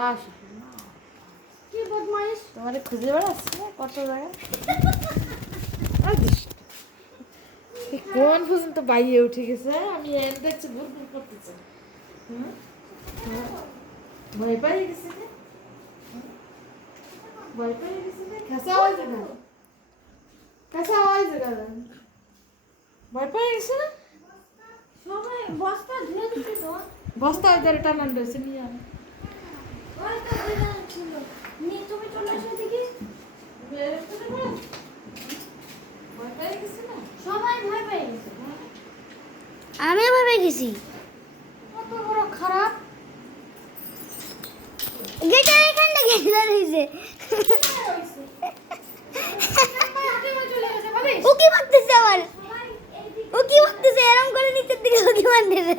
আস কি বদমাইশ তোমারে খুঁজে বেড়াচ্ছে কত জায়গা কোন পর্যন্ত বাইরে উঠে গেছে আমি এর দেখছি ভুল ভুল করতেছে ভয় পাই গেছে ভয় পাই গেছে খাসা আওয়াজ না খাসা আওয়াজ না ভয় পাই গেছে না সবাই বস্তা ধুয়ে দিতে তো বস্তা ধরে টানান রয়েছে নিয়ে আন ওই তো ছিল নি তুমি চলে এসো দেখি ভয় পাই গেছে না সবাই ভয় পাই গেছে আমিও ভেবে গেছি কত বড় খারাপ গেটার এখানটা গেটা রয়েছে ও কি ভাবতেছে আবার ও কি ভাবতেছে এরকম করে নিচের দিকে ও কি মারতেছে